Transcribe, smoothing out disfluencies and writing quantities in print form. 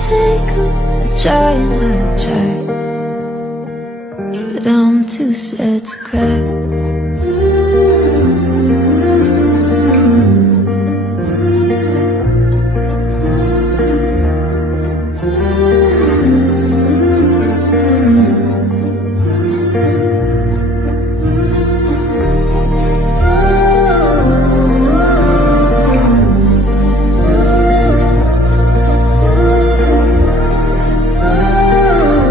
take up, I try and I try, but I'm too sad to cry.